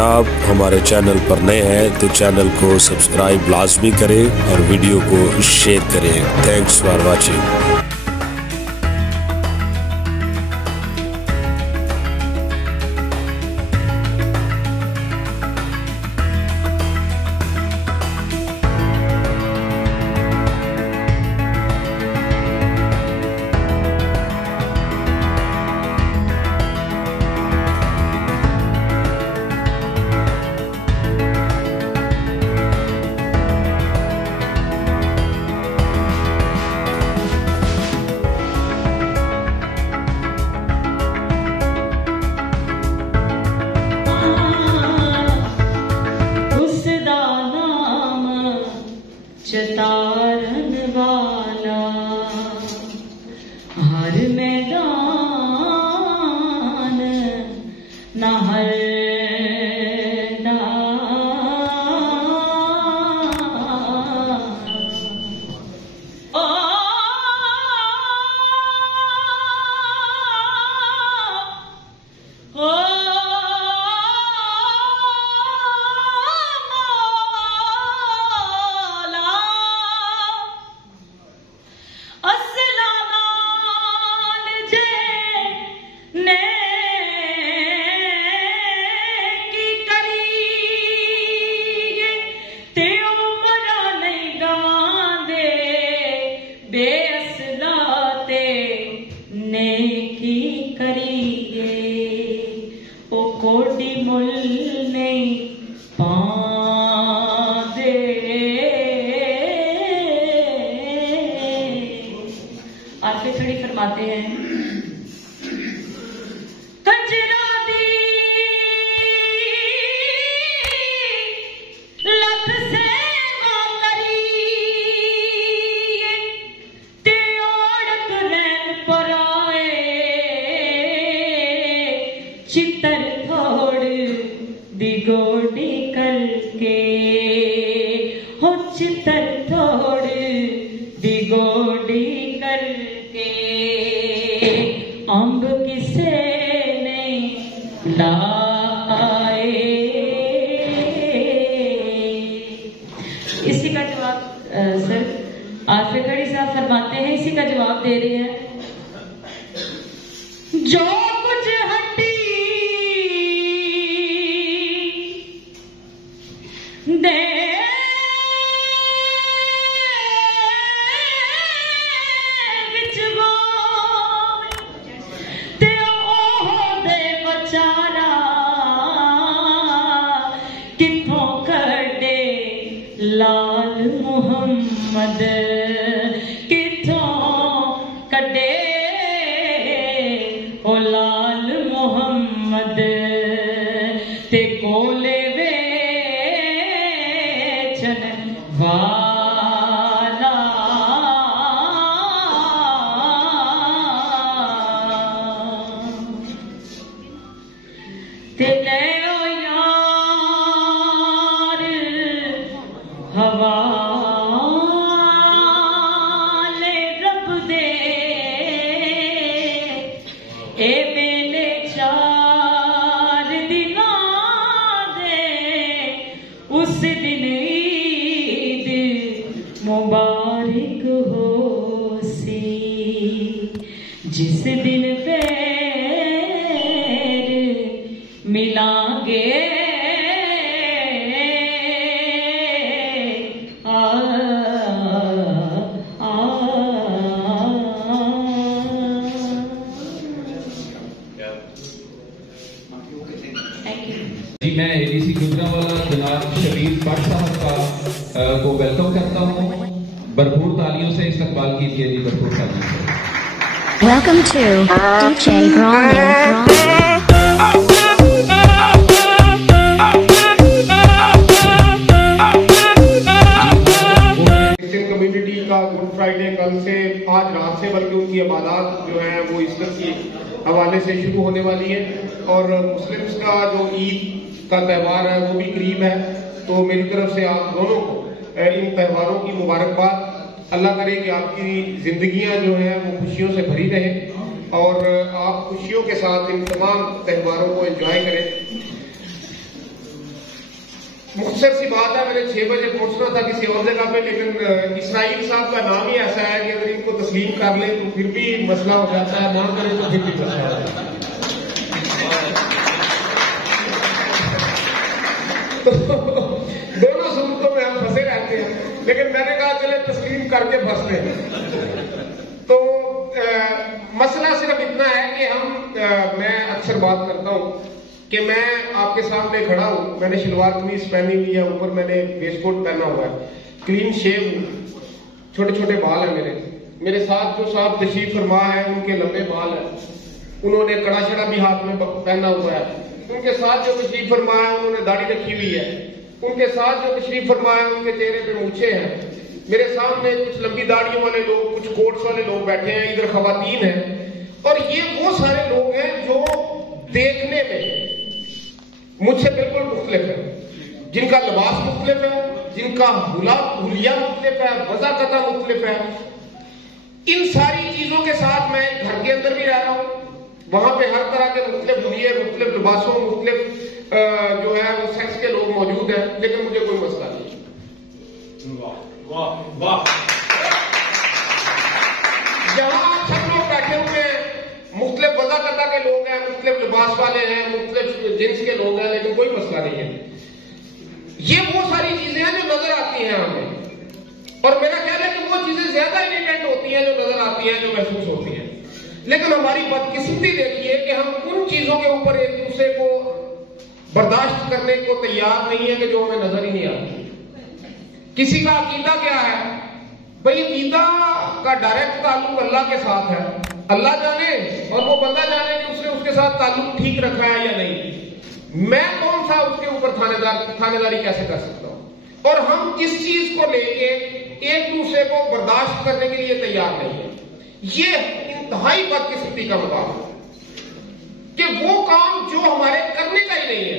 آپ ہمارے چینل پر نئے ہیں تو چینل کو سبسکرائب لازمی کریں اور ویڈیو کو شیئر کریں۔ Thanks for watching. چتارن والا ہر میدان نہ ہر کوٹی مل نہیں پاندے آپ پہ تھوڑی فرماتے ہیں کجرا دی لکھ سیوا کری تے اوڑک رین پر آئے چتر دی گوڈی کر کے ہو چتر تھوڑ دی گوڈی کر کے امب کسے نہیں لائے۔ اسی کا جواب سر عارف کھڑی صاحب فرماتے ہیں، اسی کا جواب دے رہے ہیں جو کچھ ہٹی دے وچ گو تے اوہ دے بچارا کتھوں کڈے لال محمد کتھوں کڈے او لال محمد تے کولے والا تے لے او یار حوالے رب دے اے ویلے چار دناں دے اس دن مبارک ہو سی جس دن پھر ملیں گے جی میں اے ڈی سی گجرانوالہ جناب شبیر بٹ صاحب کا کو ویلکم کرتا ہوں، بھرپور تالیوں سے استقبال کیجیے جی، بھرپور تالیوں سے۔ Welcome to DJ Grande. Community کا گڈ فرائیڈے کل سے آج رات سے بلکہ ان کی عبادات جو ہیں وہ ایسٹر کے حوالے سے شروع ہونے والی ہے، اور مسلمز کا جو عید کا تہوار ہے وہ بھی قریب ہے، تو میری طرف سے آپ دونوں کو ان تہواروں کی مبارکباد۔ اللہ کرے کہ آپ کی زندگیاں جو ہیں وہ خوشیوں سے بھری رہیں اور آپ خوشیوں کے ساتھ ان تمام تہواروں کو انجوائے کریں۔ मुख्तसर सी बात है, मैंने 6 बजे पहुंचना था किसी और जगह पे, लेकिन इसराइल साहब का नाम ही ऐसा है कि अगर इनको तस्लीम कर ले तो फिर भी मसला हो जाता है, ना करें तो फिर भी मसला हो जाता है। तो दोनों सूरतों में हम फंसे रहते हैं, लेकिन मैंने कहा चले तस्लीम करके फंस लें। तो मसला सिर्फ इतना है कि मैं अक्सर बात करता हूं कि मैं आपके सामने खड़ा हूं, मैंने शलवार कमीज पहनी हुई है, ऊपर मैंने वेस्टकोट पहना हुआ है, क्लीन शेव हूं, छोटे छोटे बाल हैं मेरे साथ जो साहब तशरीफ फरमा है उनके लंबे बाल हैं, उन्होंने कड़ा छड़ा भी हाथ में पहना हुआ है, उनके साथ जो तशरीफ फरमा है उन्होंने दाढ़ी रखी हुई है, उनके साथ जो तशरीफ फरमा है उनके चेहरे पे मूछे हैं, मेरे सामने कुछ लंबी दाढ़ियों वाले लोग, कुछ कोट्स वाले लोग बैठे हैं, इधर खवातीन हैं, और ये वो सारे लोग हैं जो देखने में मुझसे बिल्कुल मुख्तलिफ है, जिनका लिबास मुख्तलिफ है, जिनका हुलिया मुख्तलिफ है, वज़ाक़ता मुख्तलिफ है। इन सारी चीजों के साथ मैं घर के अंदर भी रह रहा हूं, वहां पे हर तरह के मुख्तलिफ हुलिये, मुख्तलिफ लिबासों, मुख्तलिफ जो है वो सेक्स के लोग मौजूद हैं, लेकिन मुझे कोई मसला नहीं। जहां सब लोग बैठे हुए हैं, मुख्तलिफ वज़ाक़ता के लोग हैं, मुख्तलिफ लिबास वाले हैं, मुख्तलिफ जिन्स के लोग हैं, लेकिन कोई मसला नहीं है। ये वो सारी चीजें हैं जो नजर आती हैं हमें, और मेरा ख्याल है कि वो चीजें ज्यादा इरिटेंट होती हैं जो नजर आती हैं, जो महसूस होती हैं। लेकिन हमारी बदकिस्मती देखिए कि हम उन चीजों के ऊपर एक दूसरे को बर्दाश्त करने को तैयार नहीं है कि जो हमें नजर ही नहीं आती। किसी का अकीदा क्या है भाई, अकीदा का डायरेक्ट ताल्लुक अल्लाह के साथ है, अल्लाह जाने और वो बंदा जाने कि उसने उसके साथ ताल्लुक ठीक रखा है या नहीं। मैं कौन सा उसके ऊपर थानेदारी कैसे कर सकता हूं? और हम इस चीज को लेके एक दूसरे को बर्दाश्त करने के लिए तैयार नहीं है। ये इंतहाई बदकिस्मती का मुकाबला कि वो काम जो हमारे करने का ही नहीं है,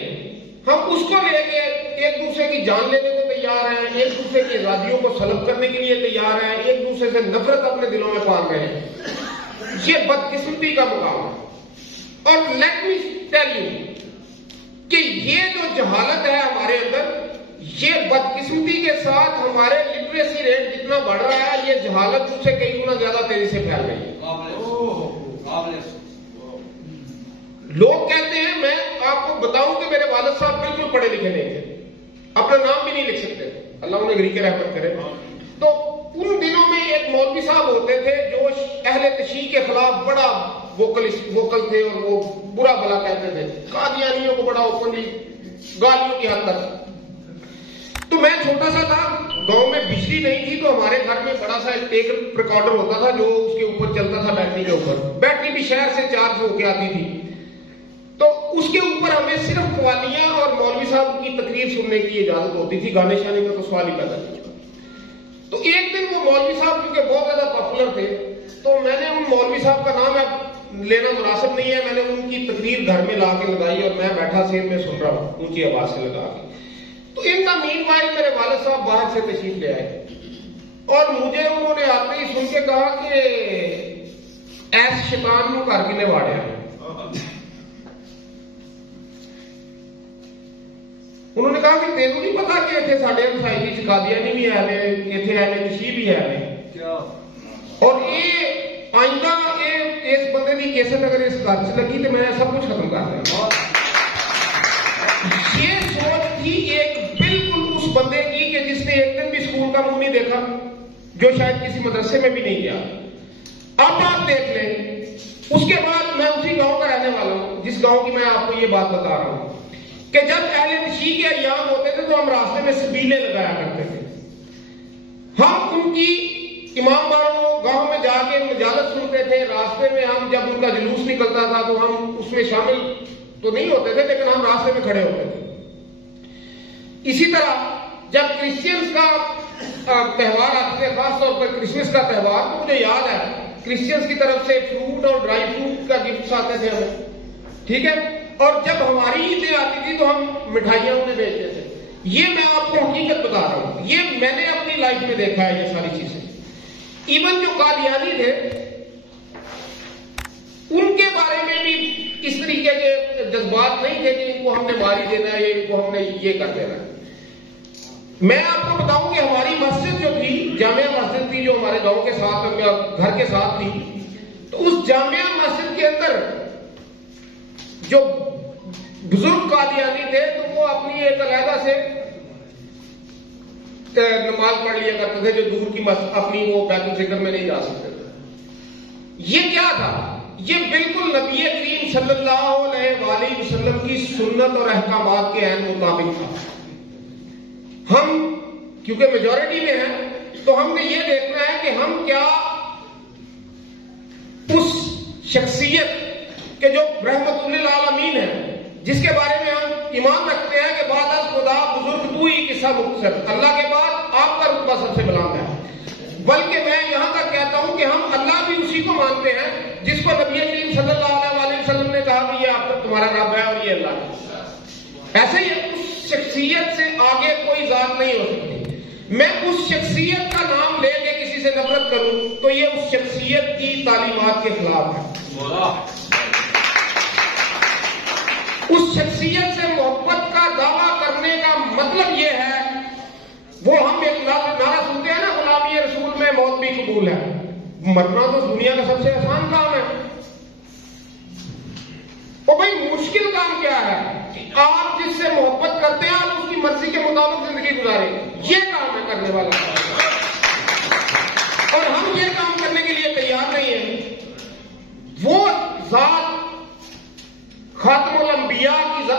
हम उसको लेके एक दूसरे की जान लेने को तैयार हैं, एक दूसरे की आजादियों को सलब करने के लिए तैयार हैं, एक दूसरे से नफरत अपने दिलों में पाल रहे हैं। ये बदकिस्मती का मुकाबला। और लेट मी टेल यू कि ये जो जहालत है हमारे अंदर, ये बदकिस्मती के साथ हमारे लिटरेसी रेट जितना बढ़ रहा है, ये जहालत उससे कई गुना ज्यादा तेजी से फैल रही है। लोग कहते हैं, मैं आपको बताऊं कि मेरे वालिद साहब बिल्कुल पढ़े लिखे नहीं थे, अपना नाम भी नहीं लिख सकते, अल्लाह उन्हें गरीब रहमत करे। तो उन दिनों में एक मौलवी साहब होते थे जो अहले तशरीह के खिलाफ बड़ा वोकल थे और वो बुरा भला कहते थे, कादियानियों को बड़ा ओपनली गालियों की हद तक। तो मैं छोटा सा था, गांव में बिजली नहीं थी, तो हमारे घर में बड़ा सा टेप रिकॉर्डर होता था जो उसके ऊपर चलता था, बैटरी के ऊपर। बैटरी भी शहर से चार्ज होके आती थी, तो उसके ऊपर हमें सिर्फ कवालियां और मौलवी साहब की तकरीर सुनने की इजाजत होती थी, गाने शाने का तो सवाल ही पैदा नहीं। तो एक दिन वो मौलवी साहब क्योंकि बहुत ज्यादा पॉपुलर थे, तो मैंने उन मौलवी साहब का नाम अब लेना मुनासिब नहीं है, मैंने उनकी तकरीर घर में ला के लगाई और मैं बैठा सेब में सुन रहा हूं ऊंची आवाज से लगा के। तो इनका मीनवाइल मेरे वालिद साहब बाहर से तशरीफ ले आए और मुझे उन्होंने आते ही सुन के कहा कि ऐस शैतान को घर किने वाड़े। उन्होंने कहा कि तेनू नहीं पता कि इतने साढ़े सोसाइटी च कादियानी भी है, इतने अहले तशरीह भी है, और ये आइंदा इस बंदे की केसट अगर इस घर च लगी तो मैं सब कुछ खत्म कर दूंगा। ये सोच थी एक बिल्कुल उस बंदे की कि जिसने एक दिन भी स्कूल का मुंह नहीं देखा, जो शायद किसी मदरसे में भी नहीं गया। अब आप देख लें, उसके बाद मैं उसी गांव का रहने वाला हूं जिस गांव की मैं आपको ये बात बता रहा हूं कि जब अहले तशरीह के अय्याम होते थे तो हम रास्ते में सबीलें लगाया करते थे। हम उनकी इमामबारों गांव में जाके मजालत सुनते थे, रास्ते में हम जब उनका जुलूस निकलता था तो हम उसमें शामिल तो नहीं होते थे, लेकिन हम रास्ते में खड़े होते थे। इसी तरह जब क्रिश्चियंस का त्यौहार आते थे, खासतौर पर क्रिसमस का त्यौहार, तो मुझे याद है क्रिश्चियंस की तरफ से फ्रूट और ड्राई फ्रूट का गिफ्ट आते थे हमें, ठीक है। और जब हमारी ईदें आती थी तो हम मिठाइयां उन्हें भेजते थे। ये मैं आपको हकीकत बता रहा हूं, ये मैंने अपनी लाइफ में देखा है ये सारी चीजें। इवन जो कादियानी थे उनके बारे में भी इस तरीके के जज्बात नहीं थे कि इनको हमने मार ही देना है, इनको हमने ये कर देना है। میں آپ کو بتاؤں کہ ہماری مسجد جو تھی، جامعہ مسجد تھی جو ہمارے گاؤں کے ساتھ، گھر کے ساتھ تھی، تو اس جامعہ مسجد کے اندر جو بزرگ قادیانی تھے تو وہ اپنی ایک علیحدہ سے نماز پڑھ لیا کرتے تھے، جو دور کی اپنی وہ بیت الذکر میں نہیں جا سکتے تھے۔ یہ کیا تھا؟ یہ بالکل نبی کریم صلی اللہ علیہ وآلہ وسلم کی سنت اور احکامات کے عین مطابق تھا۔ ہم کیونکہ میجورٹی میں ہیں تو ہم نے یہ دیکھنا ہے کہ ہم کیا اس شخصیت کے جو رحمت للعالمین ہے، جس کے بارے میں ہم ایمان رکھتے ہیں کہ بعد از خدا بزرگ تو ہی قصہ مختصر، اللہ کے بعد آپ کا رتبہ سب سے بلند ہے۔ بلکہ میں یہاں تک کہتا ہوں کہ ہم اللہ بھی اسی کو مانتے ہیں جس کو نبی کریم صلی اللہ علیہ وسلم نے کہا کہ یہ آپ کا تمہارا رب ہے اور یہ اللہ ہے۔ ایسے ہی اس شخصیت سے آگے کوئی ذات نہیں ہو سکتی۔ میں اس شخصیت کا نام لے کے کسی سے نفرت کروں تو یہ اس شخصیت کی تعلیمات کے خلاف ہے۔ اس شخصیت سے محبت کا دعویٰ کرنے کا مطلب یہ ہے، وہ ہم ایک نعرہ سنتے ہیں نا، غلامی رسول میں موت بھی قبول ہے۔ مرنا تو دنیا کا سب سے آسان کام ہے۔ تو بھائی مشکل کام کیا ہے کہ آپ جس سے محبت کرتے ہیں آپ اس کی مرضی کے مطابق زندگی گزاریں، یہ کام ہے کرنے والا، اور ہم یہ کام کرنے کے لیے تیار نہیں ہیں۔ وہ ذات خاتم الانبیاء کی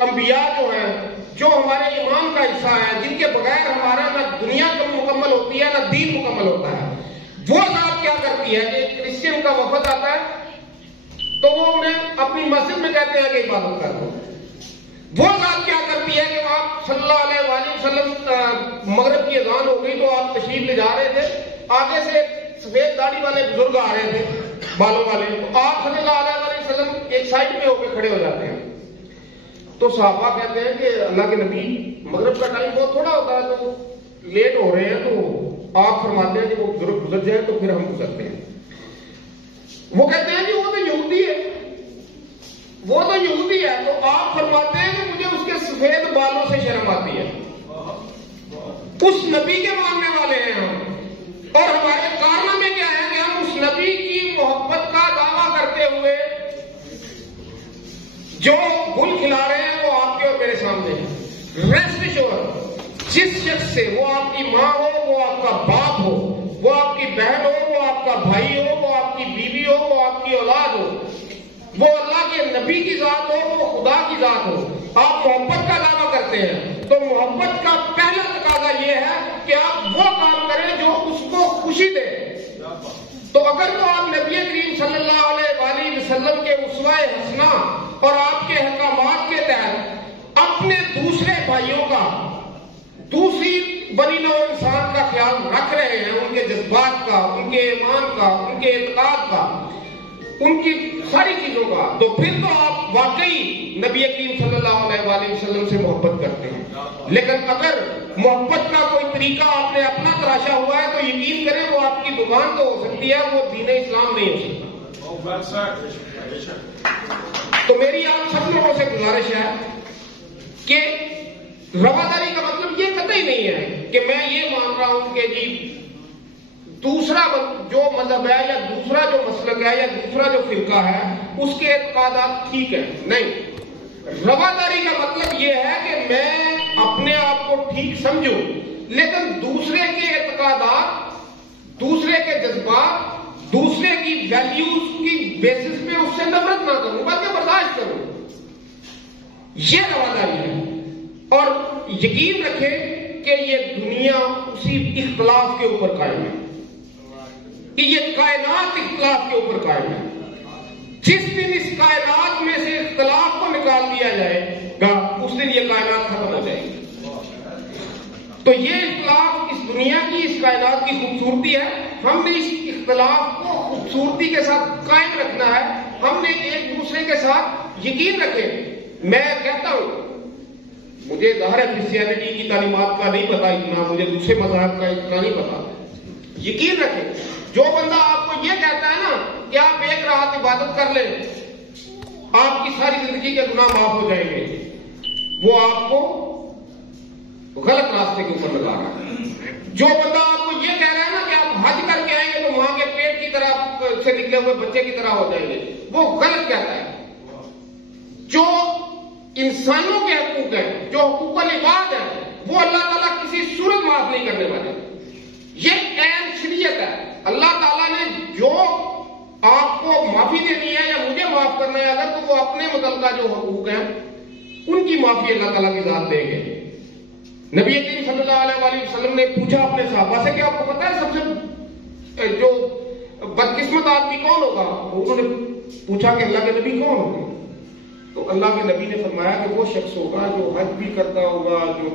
انبیاء جو ہیں، جو ہمارے ایمان کا حصہ ہے، جن کے بغیر ہمارا نہ دنیا مکمل ہوتی ہے نہ دین مکمل ہوتا ہے، وہ ذات کیا کرتی ہے کہ کرسچن کا وفد آتا ہے تو وہ انہیں اپنی مسجد میں کہتے ہیں کہ عبادت کر دو۔ وہ ذات کیا کرتی ہے کہ آپ صلی اللہ علیہ وآلہ وسلم مغرب کی اذان ہو گئی تو آپ تشریف لے جا رہے تھے، آگے سے سفید داڑھی والے بزرگ آ رہے تھے بالوں والے، تو آپ صلی اللہ علیہ وآلہ وسلم ایک سائڈ پہ ہو کے کھڑے ہو جاتے ہیں۔ تو صحابہ کہتے ہیں کہ اللہ کے نبی مغرب کا ٹائم بہت تھوڑا ہوتا ہے تو لیٹ ہو رہے ہیں، تو آپ فرماتے ہیں کہ وہ بزرگ گزر جائے تو پھر ہم گزرتے ہیں۔ وہ کہتے ہیں کہ وہ تو یہودی ہے، وہ تو یہودی ہے، تو آپ فرماتے ہیں کہ مجھے اس کے سفید بالوں سے شرم آتی ہے۔ اس نبی کے ماننے والے ہیں ہم، اور ہمارے کارنامے کیا ہے کہ ہم اس نبی کی محبت کا دعویٰ کرتے ہوئے جو گل کھلا رہے ہیں وہ آپ کے اور میرے سامنے ہے۔ ریسٹ ایشورڈ، جس شخص سے، وہ آپ کی ماں ہو، وہ آپ کا باپ ہو، وہ آپ کی بہن ہو، وہ آپ کا بھائی ہو، وہ آپ کی بیوی ہو، وہ آپ کی اولاد ہو، وہ اللہ کے نبی کی ذات ہو، وہ خدا کی ذات ہو، آپ محبت کا دعویٰ کرتے ہیں تو محبت کا پہلا تقاضا یہ ہے کہ آپ وہ کام کریں جو اس کو خوشی دے۔ تو اگر تو آپ نبی کریم صلی اللہ علیہ وآلہ وسلم کے اسوہ حسنہ اور آپ کے احکامات کے تحت اپنے دوسرے بھائیوں کا، دوسری بنی نوع انسان کا خیال رکھ رہے ہیں، ان کے جذبات کا، ان کے ایمان کا، ان کے اعتقاد کا، ان کی ساری چیزوں کا، تو پھر تو آپ واقعی نبی کریم صلی اللہ علیہ وآلہ وسلم سے محبت کرتے ہیں۔ لیکن اگر محبت کا کوئی طریقہ آپ نے اپنا تراشا ہوا ہے تو یقین کریں وہ آپ کی دکان تو ہو سکتی ہے، وہ دین اسلام نہیں ہو سکتا۔ تو میری آپ سب لوگوں سے گزارش ہے کہ رواداری کا مطلب یہ قطعی نہیں ہے کہ میں یہ مان رہا ہوں کہ جی دوسرا جو مذہب ہے یا دوسرا جو مسلک ہے یا دوسرا جو فرقہ ہے اس کے اعتقادات ٹھیک ہیں، نہیں۔ رواداری کا مطلب یہ ہے کہ میں اپنے آپ کو ٹھیک سمجھوں لیکن دوسرے کے اعتقادات، دوسرے کے جذبات، دوسرے کی ویلیوز کی بیسس پہ اس سے نفرت نہ کروں بلکہ برداشت کروں، یہ رواداری ہے۔ اور یقین رکھیں کہ یہ دنیا اسی اختلاف کے اوپر قائم ہے، کہ یہ کائنات اختلاف کے اوپر قائم ہے۔ جس دن اس کائنات میں سے اختلاف کو نکال دیا جائے گا اس دن یہ کائنات ختم ہو جائے گی۔ تو یہ اختلاف اس دنیا کی، اس کائنات کی خوبصورتی ہے، ہم نے اس اختلاف کو خوبصورتی کے ساتھ قائم رکھنا ہے۔ ہم نے ایک دوسرے کے ساتھ یقین رکھے۔ میں کہتا ہوں مجھے ظاہر ہے کرسچینٹی کی تعلیمات کا نہیں پتا اتنا، مجھے دوسرے مذہب کا اتنا نہیں پتا۔ یقین رکھیں جو بندہ آپ کو یہ کہتا ہے نا کہ آپ ایک رات عبادت کر لیں آپ کی ساری زندگی کے گناہ معاف ہو جائیں گے، وہ آپ کو गलत रास्ते के ऊपर लगा रहा है। जो बंदा आपको ये कह रहा है ना कि आप हज करके आएंगे तो मां के पेट की तरह से निकले हुए बच्चे की तरह हो जाएंगे, वो गलत कहता है। जो इंसानों के हकूक हैं, जो हुकूकुल इबाद है, वो अल्लाह ताला किसी सूरत माफ नहीं करने वाले। ये ऐन शरीयत है। अल्लाह ताला ने जो आपको माफी देनी है या मुझे माफ करना है अगर, तो वो अपने मुतल्लिका जो हकूक हैं उनकी माफी अल्लाह ताला की जात देंगे। नबी करीम सल्लल्लाहु अलैहि वसल्लम ने पूछा अपने सहाबा से कि आपको पता है सबसे जो बदकिस्मत आदमी कौन होगा? उन्होंने पूछा कि अल्लाह के नबी कौन होंगे? तो अल्लाह के नबी ने फरमाया कि वो शख्स होगा जो हज भी करता होगा, जो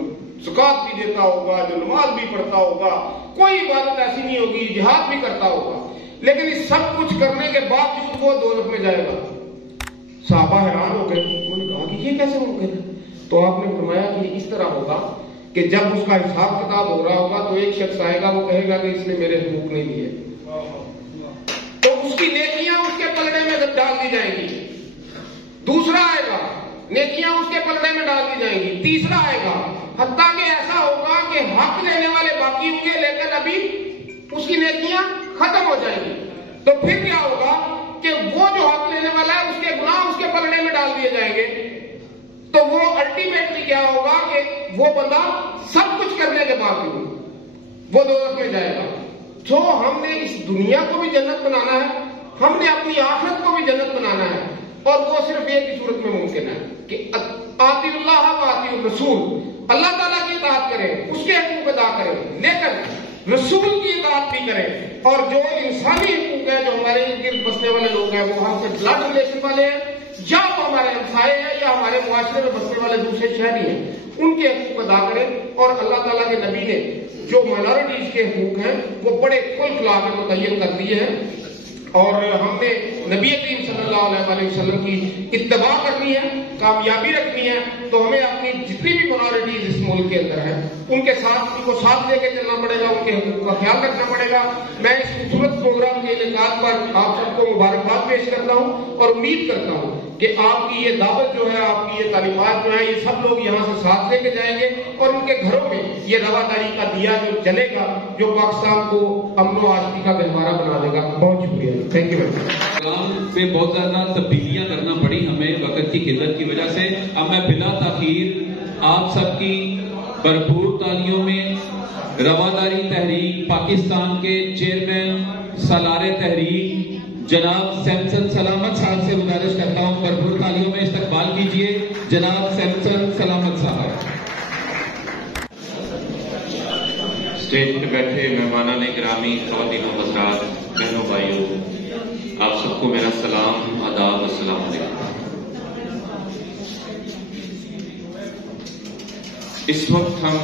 ज़कात भी देता होगा, जो नमाज भी पढ़ता होगा, कोई इबादत ऐसी नहीं होगी, जिहाद भी करता होगा, लेकिन इस सब कुछ करने के बावजूद वो दोज़ख में जाएगा। सहाबा हैरान हो गए, उन्होंने कहा कि ये कैसे मुमकिन है? तो आपने फरमाया कि इस तरह होगा कि जब उसका हिसाब किताब हो रहा होगा तो एक शख्स आएगा, वो कहेगा कि इसने मेरे हुकूक नहीं दिए, तो उसकी नेकियां उसके पलड़े में डाल दी जाएंगी। दूसरा आएगा, नेकियां उसके पलड़े में डाल दी जाएंगी। तीसरा आएगा, हत्ता कि ऐसा होगा कि हक लेने वाले बाकी होंगे लेकिन अभी उसकी नेकियां खत्म हो जाएंगी। तो फिर क्या होगा कि वो जो हक लेने वाला है उसके गुनाह उसके पलड़े में डाल दिए जाएंगे। तो वो अल्टीमेटली क्या होगा कि वो बंदा सब कुछ करने के बावजूद वो दोज़ख में जाएगा। तो हमने इस दुनिया को भी जन्नत बनाना है, हमने अपनी आखिरत को भी जन्नत बनाना है, और वो सिर्फ एक ही सूरत में मुमकिन है कि आतिउल्लाह व आतिउर रसूल, अल्लाह ताला की इताअत करें, उसके हुकूक अदा करें, लेकिन रसूल की इताअत भी करें। और जो इंसानी हुकूक है, जो हमारे इर्द गिर्द बसने वाले लोग हैं, वो हमसे ब्लड रिलेशन वाले हैं या वो हमारे हमसाए हैं या हमारे मुआशरे में बसने वाले दूसरे शहरी हैं, उनके हकूक अदा करें। और अल्लाह ताला के नबी ने जो माइनॉरिटीज के हकूक हैं वो बड़े कुल खुला के मुतय्यन कर दिए हैं, और हमने नबी करीम सल्लल्लाहु अलैहि वसल्लम की इत्तबा करनी है, कामयाबी रखनी है। तो हमें अपनी जितनी भी माइनॉरिटीज इस मुल्क के अंदर है उनके साथ, उनको साथ लेके चलना पड़ेगा, उनके हकूक का ख्याल रखना पड़ेगा। मैं इस खूबसूरत प्रोग्राम के इनेकाद पर आप सबको मुबारकबाद पेश करता हूँ और उम्मीद करता हूँ कि आपकी ये दावत जो है, आपकी ये तालीमात जो है, ये सब लोग यहाँ से साथ लेके जाएंगे और उनके घरों में ये रवादारी का दिया जो जलेगा, जो पाकिस्तान को अमन व आज़ादी का गहवारा बना देगा। बहुत शुक्रिया, थैंक यू। प्रोग्राम पे बहुत ज्यादा तब्दीलियां करना पड़ी हमें वक्त की किल्लत की वजह से। अब मैं बिला ताखीर आप सबकी भरपूर तालियों में रवादारी तहरीक पाकिस्तान के चेयरमैन सालारे तहरीक जनाब सैमसन सलामत साहब से गुजारिश करता हूं, भरपूर तालियों में इस्तकबाल कीजिए जनाब सैमसन सलामत साहब। स्टेज पे बैठे मेहमानान गिरामी, ख़वातीन व हज़रात, बहनों भाइयों, आप सबको मेरा सलाम, आदाब, अस्सलाम वालेकुम। इस वक्त हम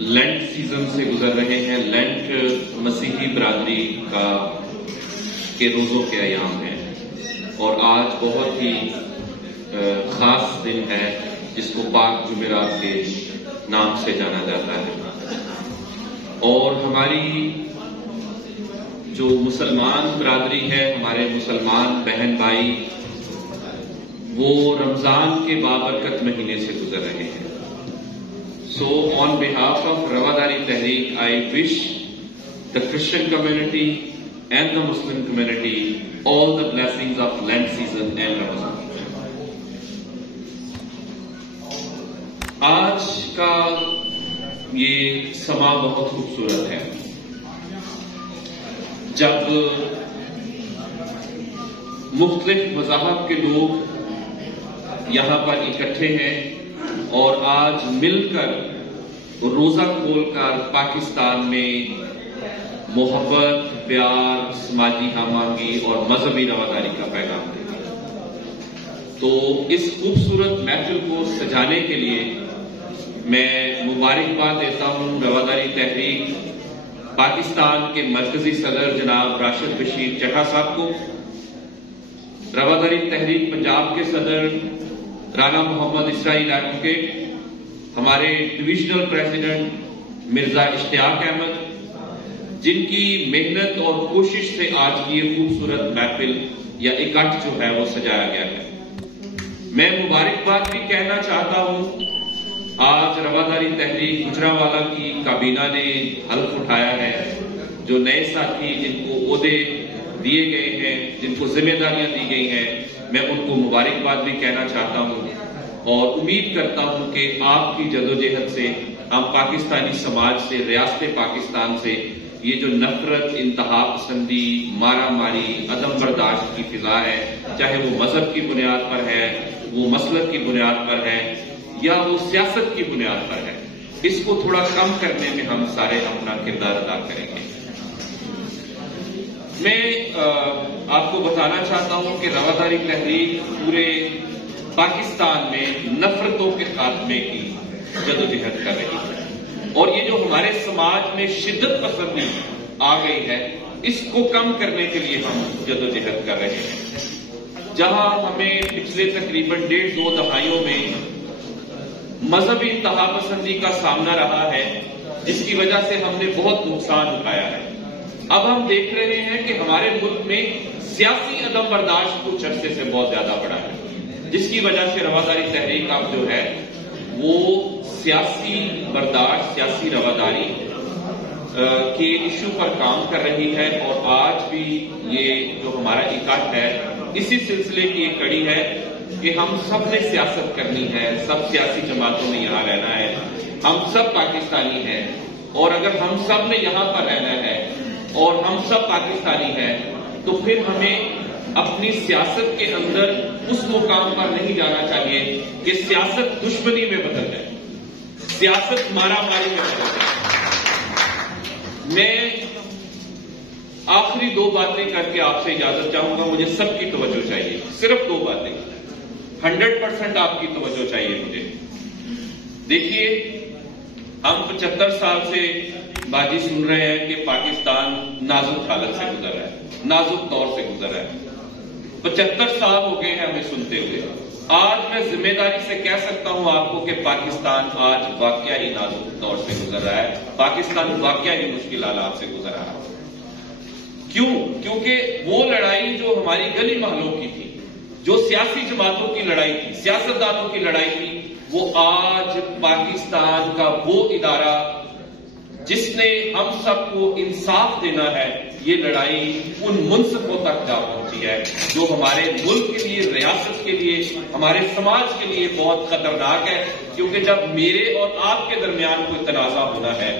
लेंट सीजन से गुजर रहे हैं। लेंट मसीही बरादरी के रोजों के अयाम है और आज बहुत ही खास दिन है जिसको पाक जुमेरात के नाम से जाना जाता है। और हमारी जो मुसलमान बरादरी है, हमारे मुसलमान बहन भाई, वो रमजान के बाबरकत महीने से गुजर रहे हैं। So on behalf of Rawadaari Tehreek, I wish the Christian community and the Muslim community all the blessings of Lent season and Ramadan. आज का ये समा बहुत खूबसूरत है जब मुख्तलिफ मज़ाहब के लोग यहाँ पर इकट्ठे हैं और आज मिलकर रोजा खोलकर पाकिस्तान में मोहब्बत, प्यार, समाजी हमआहंगी और मजहबी रवादारी का पैगाम देते हैं। तो इस खूबसूरत महफिल को सजाने के लिए मैं मुबारकबाद देता हूं रवादारी तहरीक पाकिस्तान के मरकजी सदर जनाब राशिद बशीर चड्ढा साहब को, रवादारी तहरीक पंजाब के सदर राना मोहम्मद इसराइल एडवोकेट, हमारे डिविजनल प्रेसिडेंट मिर्जा इश्तियाक अहमद, जिनकी मेहनत और कोशिश से आज की ये खूबसूरत महफिल या इकट्ठ जो है वो सजाया गया है। मैं मुबारकबाद भी कहना चाहता हूं آج رواداری تحریک گجرانوالہ کی کابینہ نے حلف اٹھایا ہے. جو نئے ساتھی جن کو عہدے دیے گئے ہیں، جن کو ذمہ داریاں دی گئی ہیں، میں ان کو مبارکباد بھی کہنا چاہتا ہوں اور امید کرتا ہوں کہ آپ کی جدوجہد سے ہم پاکستانی سماج سے، ریاست پاکستان سے یہ جو نفرت، انتہا پسندی، مارا ماری، عدم برداشت کی فضا ہے، چاہے وہ مذہب کی بنیاد پر ہے، وہ مسلک کی بنیاد پر ہے یا وہ سیاست کی بنیاد پر ہے، اس کو تھوڑا کم کرنے میں ہم سارے اپنا کردار ادا کریں گے. میں آپ کو بتانا چاہتا ہوں کہ رواداری تحریک پورے پاکستان میں نفرتوں کے خاتمے کی جدوجہد کر رہی ہے اور یہ جو ہمارے سماج میں شدت پسندی آ گئی ہے اس کو کم کرنے کے لیے ہم جدوجہد کر رہے ہیں. جہاں ہمیں پچھلے تقریباً 1.5-2 دہائیوں میں مذہبی انتہا پسندی کا سامنا رہا ہے جس کی وجہ سے ہم نے بہت نقصان اٹھایا ہے، اب ہم دیکھ رہے ہیں کہ ہمارے ملک میں سیاسی عدم برداشت کچھ عرصے سے بہت زیادہ بڑھا ہے، جس کی وجہ سے رواداری تحریک اب جو ہے وہ سیاسی برداشت، سیاسی رواداری کے ایشو پر کام کر رہی ہے. اور آج بھی یہ جو ہمارا اکٹھ ہے اسی سلسلے کی ایک کڑی ہے کہ ہم سب نے سیاست کرنی ہے، سب سیاسی جماعتوں میں یہاں رہنا ہے، ہم سب پاکستانی ہیں اور اگر ہم سب نے یہاں پر رہنا ہے اور ہم سب پاکستانی ہیں تو پھر ہمیں اپنی سیاست کے اندر اس مقام پر نہیں جانا چاہیے کہ سیاست دشمنی میں بدل جائے، سیاست مارا ماری میں بدل جائے. میں آخری 2 باتیں کر کے آپ سے اجازت چاہوں گا. مجھے سب کی توجہ چاہیے، صرف 2 باتیں، 100% آپ کی توجہ چاہیے مجھے. دیکھیے، ہم 75 سال سے باجی سن رہے ہیں کہ پاکستان نازک حالت سے گزر رہا ہے، نازک دور سے گزر رہا ہے. 75 سال ہو گئے ہیں ہمیں سنتے ہوئے. آج میں ذمہ داری سے کہہ سکتا ہوں آپ کو کہ پاکستان آج واقعہ ہی نازک دور سے گزر رہا ہے، پاکستان واقعہ ہی مشکل حالات سے گزر رہا ہے. کیوں؟ کیونکہ وہ لڑائی جو ہماری گلی محلوں کی تھی، جو سیاسی جماعتوں کی لڑائی تھی، سیاستدانوں کی لڑائی تھی، وہ آج پاکستان کا وہ ادارہ جس نے ہم سب کو انصاف دینا ہے، یہ لڑائی ان منصفوں تک جا پہنچی ہے جو ہمارے ملک کے لیے، ریاست کے لیے، ہمارے سماج کے لیے بہت خطرناک ہے. کیونکہ جب میرے اور آپ کے درمیان کوئی تنازع ہونا ہے،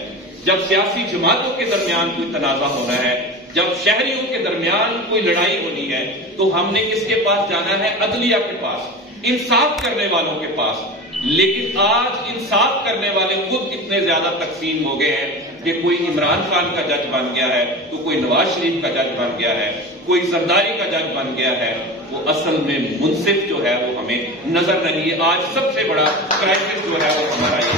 جب سیاسی جماعتوں کے درمیان کوئی تنازع ہونا ہے، جب شہریوں کے درمیان کوئی لڑائی ہونی ہے تو ہم نے کس کے پاس جانا ہے؟ عدلیہ کے پاس، انصاف کرنے والوں کے پاس. لیکن آج انصاف کرنے والے خود اتنے زیادہ تقسیم ہو گئے ہیں کہ کوئی عمران خان کا جج بن گیا ہے تو کوئی نواز شریف کا جج بن گیا ہے، کوئی زرداری کا جج بن گیا ہے. وہ اصل میں منصف جو ہے وہ ہمیں نظر نہیں ہے. آج سب سے بڑا کرائسس جو ہے وہ ہمارا یہ.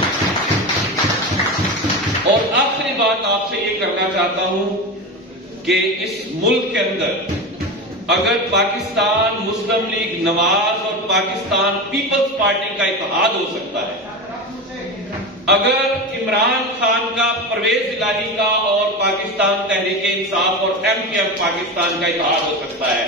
اور آخری بات آپ سے یہ کرنا چاہتا ہوں کہ اس ملک کے اندر اگر پاکستان مسلم لیگ نواز اور پاکستان پیپلز پارٹی کا اتحاد ہو سکتا ہے، اگر عمران خان کا، پرویز الہی کا اور پاکستان تحریک انصاف اور MKM پاکستان کا اتحاد ہو سکتا ہے،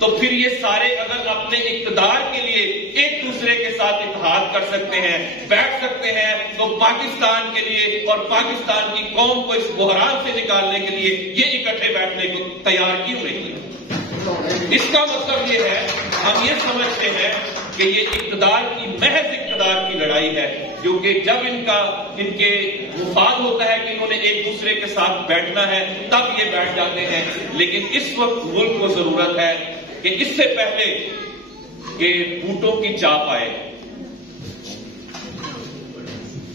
تو پھر یہ سارے اگر اپنے اقتدار کے لیے ایک دوسرے کے ساتھ اتحاد کر سکتے ہیں، بیٹھ سکتے ہیں، تو پاکستان کے لیے اور پاکستان کی قوم کو اس بحران سے نکالنے کے لیے یہ اکٹھے بیٹھنے کو تیار کیوں نہیں ہے؟ اس کا مطلب یہ ہے، ہم یہ سمجھتے ہیں کہ یہ اقتدار کی، محض اقتدار کی لڑائی ہے، کیونکہ جب ان کے مفاد ہوتا ہے کہ انہوں نے ایک دوسرے کے ساتھ بیٹھنا ہے تب یہ بیٹھ جاتے ہیں. لیکن اس وقت ملک کو ضرورت ہے کہ اس سے پہلے کہ بوٹوں کی چاپ آئے،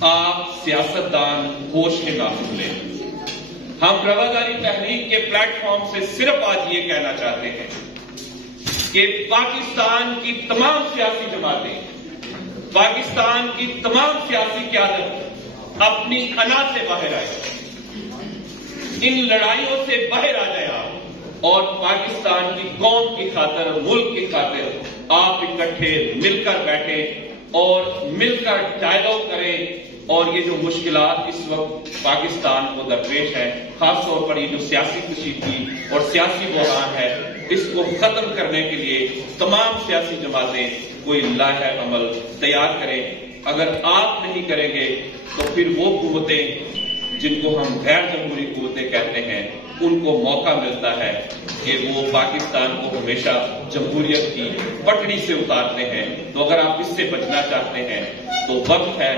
آپ سیاستدان ہوش کے ناخن لیں. ہم رواداری تحریک کے پلیٹ فارم سے صرف آج یہ کہنا چاہتے ہیں کہ پاکستان کی تمام سیاسی جماعتیں، پاکستان کی تمام سیاسی قیادت اپنی انا سے باہر آئے، ان لڑائیوں سے باہر آ جائے آپ، اور پاکستان کی قوم کی خاطر، ملک کی خاطر آپ اکٹھے مل کر بیٹھیں اور مل کر ڈائیلاگ کریں. اور یہ جو مشکلات اس وقت پاکستان کو درپیش ہے، خاص طور پر یہ جو سیاسی کشیدگی اور سیاسی بحران ہے، اس کو ختم کرنے کے لیے تمام سیاسی جماعتیں کوئی لاحق عمل تیار کریں. अगर आप नहीं करेंगे तो फिर वो कुव्वतें जिनको हम गैर जमहूरी कुव्वतें कहते हैं उनको मौका मिलता है कि वो पाकिस्तान को हमेशा जमहूरियत की पटड़ी से उतारते हैं। तो अगर आप इससे बचना चाहते हैं तो वक्त है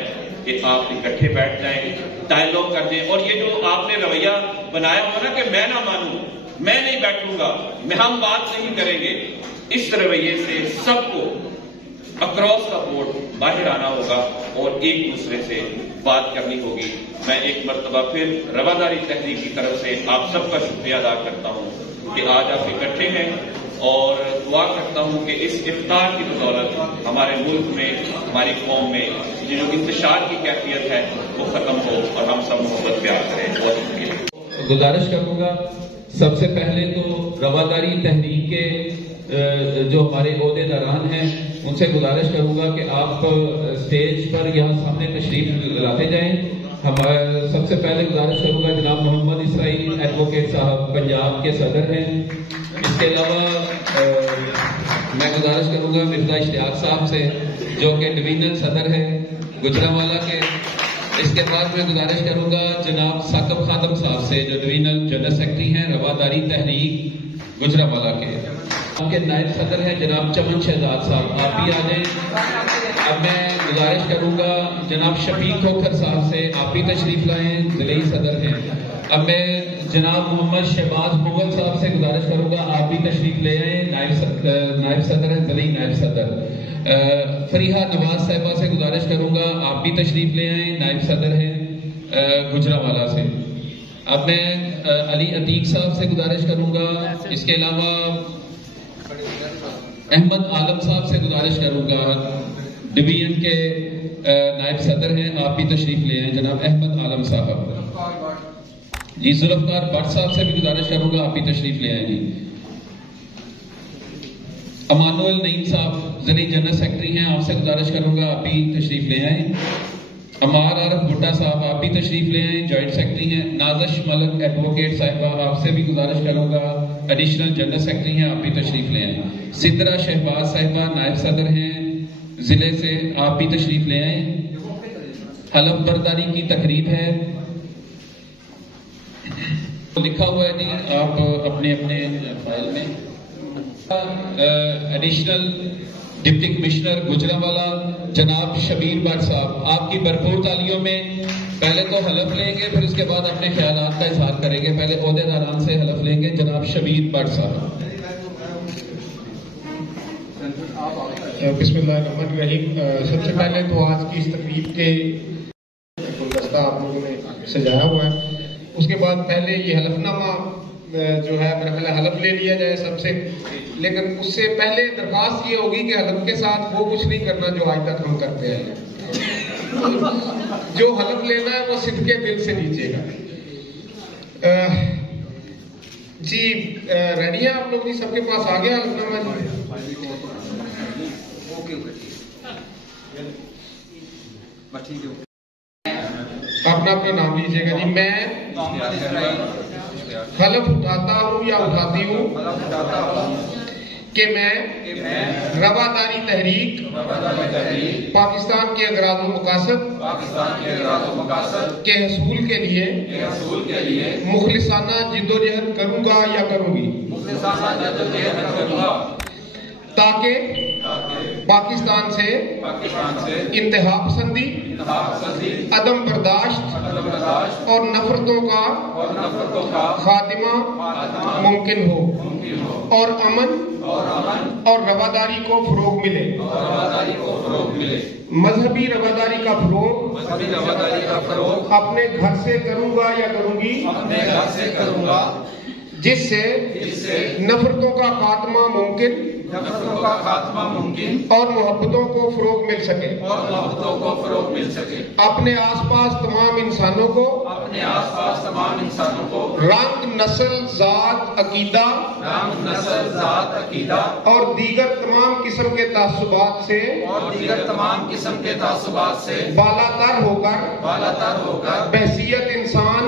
कि आप इकट्ठे बैठ जाएं, डायलॉग कर दें। और ये जो आपने रवैया बनाया हो ना कि मैं ना मानूं, मैं नहीं बैठूंगा, हम बात नहीं करेंगे, इस रवैये से सबको अक्रॉस द बोर्ड बाहर आना होगा और एक दूसरे से बात करनी होगी। मैं एक मर्तबा फिर रवादारी तहरीक की तरफ से आप सबका शुक्रिया अदा करता हूं कि आज आप इकट्ठे हैं और दुआ करता हूं कि इस इफ्तार की बदौलत हमारे मुल्क में, हमारी कौम में ये जो इंतशार की कैफियत है वो खत्म हो और हम सब मोहब्बत प्यार करें। बहुत शुक्रिया। गुजारिश करूंगा सबसे पहले तो रवादारी तहरीक के जो हमारे ओहदेदारान हैं उनसे गुजारिश करूंगा कि आप स्टेज पर यहाँ सामने तशरीफ लाते जाएं। हम सबसे पहले गुजारिश करूंगा जनाब मोहम्मद इसराइल एडवोकेट साहब पंजाब के सदर हैं। इसके अलावा मैं गुजारिश करूंगा मिर्जा इश्तियाक साहब से जो कि डिवीजनल सदर है गुजरांवाला के। इसके बाद मैं गुजारिश करूंगा जनाब साकिब खादम साहब से जो डिवीजनल जनरल सेक्रेटरी हैं रवादारी तहरीक गुजरांवाला के। आपके नायब सदर हैं जनाब चमन शहजाद साहब, आप भी आ जाएं। अब मैं गुजारिश करूंगा जनाब शफीक खोखर साहब से, आप भी तशरीफ लाएं, जिले सदर हैं। अब मैं जनाब मोहम्मद शहबाज मुगल साहब से गुजारिश करूंगा आप भी तशरीफ ले आए, नायब सदर है, जिले नायब सदर। फरीहा नवाज साहिबा से गुजारिश करूंगा आप भी तशरीफ ले आए, नायब सदर हैं गुजरांवाला से। अब मैं अली अतीक साहब से गुजारिश करूंगा। इसके अलावा अहमद आलम साहब से गुजारिश करूंगा, डिवीजन के नायब सदर हैं, आप भी तशरीफ ले आए जनाब अहमद आलम साहब जी। जुल्फकार भट्ट साहब से भी गुजारिश करूंगा आप भी तशरीफ ले आए जी। अमानुअल नईम साहब जिले जनरल सेक्रेटरी हैं, आपसे गुजारिश करूंगा आप भी तशरीफ ले आए। अमार आरफ भुट्टा साहब आप भी तशरीफ ले आए, जॉइंट सेक्रेटरी हैं। नाज़िश मलिक एडवोकेट साहिबा आपसे भी गुजारिश करूंगा, एडिशनल जनरल सेक्रेटरी हैं, आप भी तशरीफ ले आए। सिद्रा शहबाज साहिबा नायब सदर हैं जिले से, आप भी तशरीफ ले आए। हलफ बर्दारी की तकरीब है, लिखा हुआ है जी आप अपने अपने फाइल में। एडिशनल डिप्टी कमिश्नर गुजरांवाला जनाब शबीर भट्ट साहब, आपकी भरपूर तालियों में पहले तो हलफ लेंगे, फिर उसके बाद अपने ख्यालात का इजहार करेंगे। पहले ओहदेदारान से हलफ लेंगे, जनाब शबीर भट्ट साहब। बिस्मिल्लाहिर्रहमानिर्रहीम। सबसे पहले तो आज की इस तकरीब के गुलदस्ता आप लोगों ने सजाया हुआ है। उसके बाद पहले ये हलफनामा जो है मेरा ख्याल हलफ ले लिया जाए सबसे, लेकिन उससे पहले दरखास्त ये होगी कि हलफ के साथ वो कुछ नहीं करना जो आज तक हम करते हैं। जो हलफ लेना है वो सिद्के दिल से लीजिएगा। जी रेडी है आप लोग जी? सबके पास आ गया हलफनामा जी? अपना अपना नाम लीजिएगा जी। मैं हलफ उठाता हूँ या उठाती हूँ कि मैं रवादारी तहरीक पाकिस्तान के अगराज़ मकासद के हसूल के लिए मुखलिसाना जिद्दोजहद करूँगा या करूँगी, ताकि पाकिस्तान से इंतहा पसंदी, अदम बर्दाश्त और नफरतों का खात्मा मुमकिन हो और अमन और रवादारी को फरोग मिले। मजहबी रवादारी का फरोग अपने घर से करूँगा या करूँगी, जिससे नफरतों का खात्मा मुमकिन और मोहब्बतों को फरोग मिल सके। अपने आसपास तमाम इंसानों को रंग, नस्ल, जात, अकीदा और दीगर तमाम किस्म के तासुबात से बालातर होकर बहसियत इंसान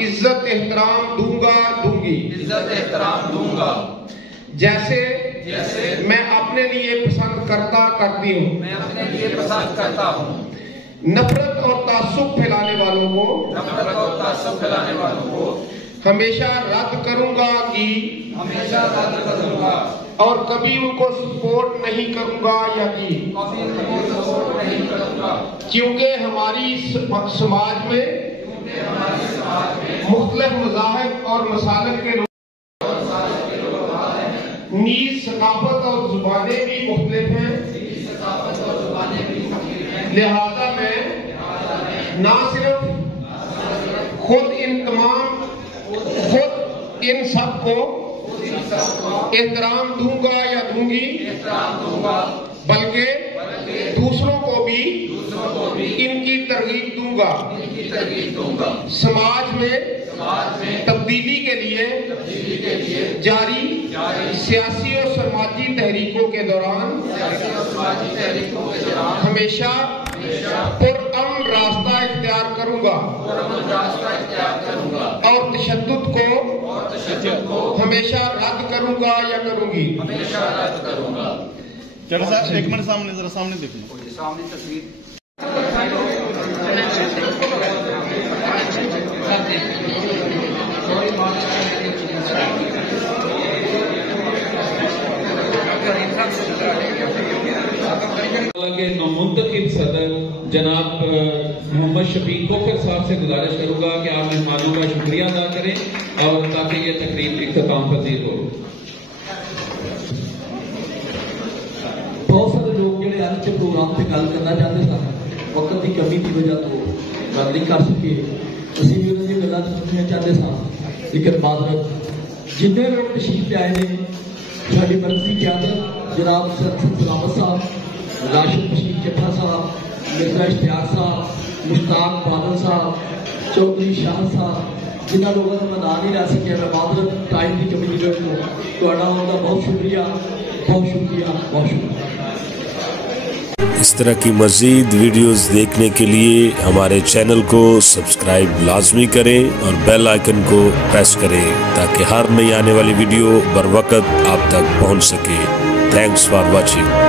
इज्जत एहतराम दूंगा दूंगी। जैसे मैं अपने लिए पसंद करती हूँ। नफरत और तासुब फैलाने वालों को हमेशा रद्द करूंगा और कभी उनको सपोर्ट नहीं करूंगा क्योंकि हमारी समाज में मुख्तलिफ मज़ाहिब और मसालिक के लोग नीज सकाफत और जुबानें भी मुख्तलिफ हैं, लिहाजा मैं ना सिर्फ खुद इन सब को एहतराम दूंगा या दूंगी, बल्कि दूसरों को भी इनकी तरगीब दूंगा। समाज में तब्दीली के लिए जारी सियासी और समाजी तहरीकों के दौरान हमेशा पुरअमन रास्ता इख्तियार करूंगा और तशद्दुद को हमेशा रद्द करूंगा या करूंगी। चलो साहब एक मिनट सामने जरा सामने देखो, सामने तस्वीर। के मुंतखब सदर जनाब मोहम्मद शफीक खोखर साहब से गुजारिश करूंगा कि आप मेहमानों का शुक्रिया अदा करें और ताकि ये तकरीब इख्तिताम पजीर हो। बहुत सारे लोग जो आज के प्रोग्राम से गल करना चाहते थे, वक्त की कमी की वजह तो गल नहीं कर सके। असीं भी उन्होंने गल्लां सुनना चाहते थे, लेकिन माजरत जिन्ने लोग तशरीफ ले आए ने, साडी मरकजी क़यादत जनाब सलामत साहब, राशिद बशीर चट्टा साहब, मिर्जा इश्तियाक साहब, मुश्ताक बादल साहब, चौधरी शाह साहब, जिन्होंने लोगों को मैं ना नहीं लै सकिया, मैं माजरत टाइम की कमी की वजह तो उनका बहुत शुक्रिया, बहुत शुक्रिया, बहुत शुक्रिया। इस तरह की मज़ीद वीडियोस देखने के लिए हमारे चैनल को सब्सक्राइब लाजमी करें और बेल आइकन को प्रेस करें ताकि हर नई आने वाली वीडियो बर वक्त आप तक पहुंच सके। Thanks for watching.